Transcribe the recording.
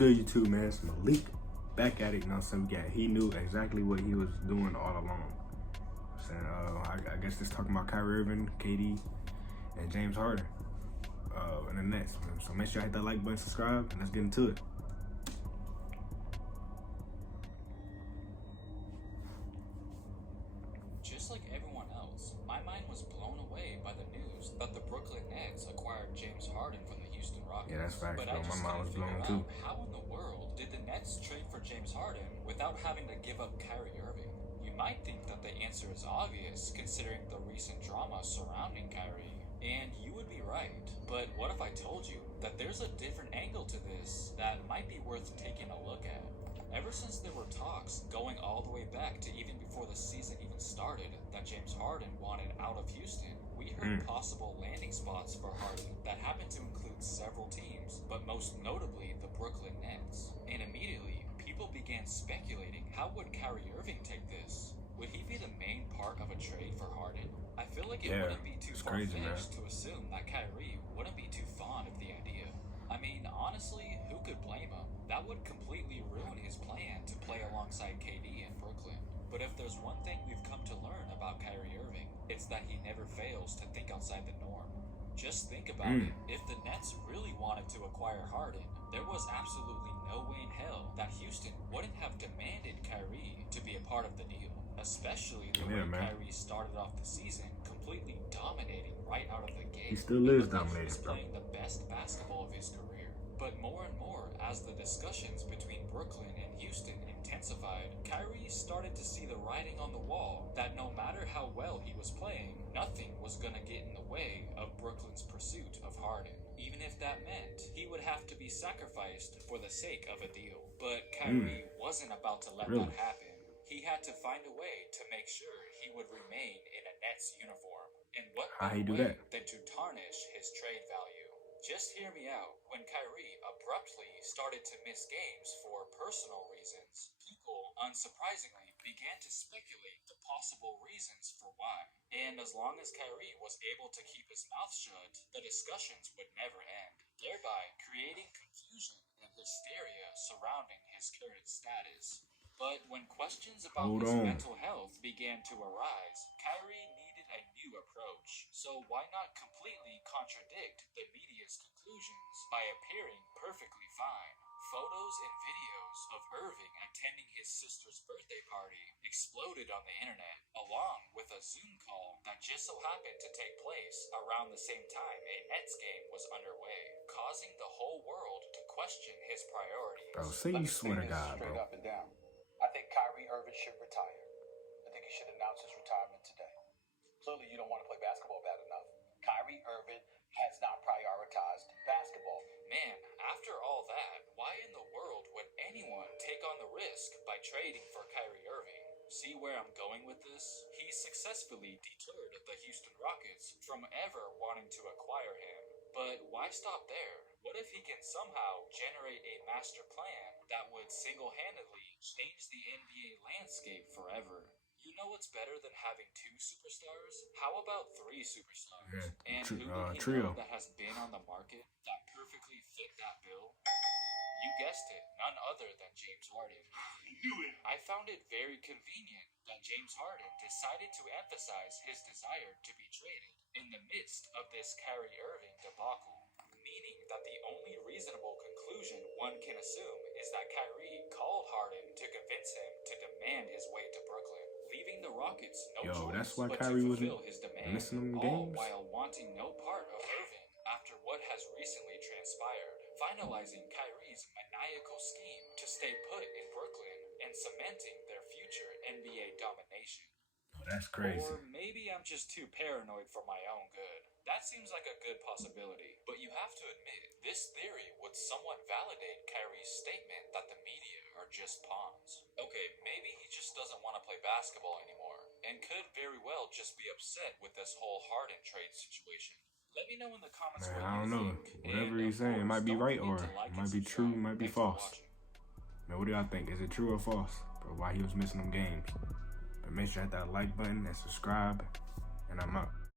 Good YouTube, man. It's Malik back at it. You know what I'm saying? He knew exactly what he was doing all along. I guess just talking about Kyrie Irving, KD, and James Harden in the Nets. So make sure you hit that like button, subscribe, and let's get into it. Just like everyone else, my mind was blown away by the news that the Brooklyn Nets acquired James Harden from the Houston Rockets. Yeah, that's facts, but bro. I just My mind was blown couldn't too. figure out how in the world did the Nets trade for James Harden without having to give up Kyrie Irving? You might think that the answer is obvious considering the recent drama surrounding Kyrie. And you would be right. But what if I told you that there's a different angle to this that might be worth taking a look at? Ever since there were talks going all the way back to even before the season even started that James Harden wanted out of Houston, we heard possible landing spots for Harden that happened to include several teams, but most notably the Brooklyn Nets. And immediately, people began speculating, how would Kyrie Irving take this? Would he be the main part of a trade for Harden? I feel like it wouldn't be too far-fetched to assume that Kyrie wouldn't be too fond of the idea. I mean, honestly, who could blame him? That would completely ruin his plan to play alongside KD in Brooklyn. But if there's one thing we've come to learn about Kyrie Irving, it's that he never fails to think outside the norm. Just think about it. If the Nets really wanted to acquire Harden, there was absolutely no way in hell that Houston wouldn't have demanded Kyrie to be a part of the deal. Especially the way Kyrie started off the season completely dominating right out of the gate. He still is dominating, bro. Playing the best basketball of his career. But more and more, as the discussions between Brooklyn and Houston intensified, Kyrie started to see the writing on the wall that no matter how well he was playing, nothing was gonna get in the way of Brooklyn's pursuit of Harden. Even if that meant he would have to be sacrificed for the sake of a deal. But Kyrie wasn't about to let that happen. He had to find a way to make sure he would remain in a Nets uniform. And what better way than to tarnish his trade value? Just hear me out. When Kyrie abruptly started to miss games for personal reasons, people, unsurprisingly, began to speculate the possible reasons for why. And as long as Kyrie was able to keep his mouth shut, the discussions would never end, thereby creating confusion and hysteria surrounding his current status. But when questions about his mental health began to arise, Kyrie needed a new approach. So why not completely contradict the media's conclusions by appearing perfectly fine? Photos and videos of Irving attending his sister's birthday party exploded on the internet, along with a Zoom call that just so happened to take place around the same time a Nets game was underway, causing the whole world to question his priorities. Bro, say you swear to God, straight up and down. I think Kyrie Irving should retire. I think he should announce his retirement today. Clearly, you don't want to play basketball bad enough. Kyrie Irving has not prioritized basketball. Man, after all that, why in the world would anyone take on the risk by trading for Kyrie Irving? See where I'm going with this? He successfully deterred the Houston Rockets from ever wanting to acquire him. But why stop there? What if he can somehow generate a master plan that would single-handedly change the NBA landscape forever? You know what's better than having two superstars? How about three superstars? And who would he know that has been on the market that perfectly fit that bill? You guessed it, none other than James Harden. I found it very convenient that James Harden decided to emphasize his desire to be traded in the midst of this Kyrie Irving debacle, meaning that the only reasonable conclusion one can assume is that Kyrie called Harden to convince him to demand his way to Brooklyn, leaving the Rockets no choice that's why but Kyrie to wasn't fulfill his demand, missing them all games. while wanting no part of Irving after what has recently transpired, finalizing Kyrie's maniacal scheme to stay put in Brooklyn and cementing their future NBA domination. That's crazy. Or maybe I'm just too paranoid for my own good. That seems like a good possibility, but you have to admit, this theory would somewhat validate Kyrie's statement that the media are just pawns. Okay, maybe he just doesn't want to play basketball anymore, and could very well just be upset with this whole Harden trade situation. Let me know in the comments what you think. I don't know. Whatever he's saying, it might be right or it might be true, it might be false. Man, what do y'all think? Is it true or false? Or why he was missing them games? But make sure to hit that like button and subscribe, and I'm out.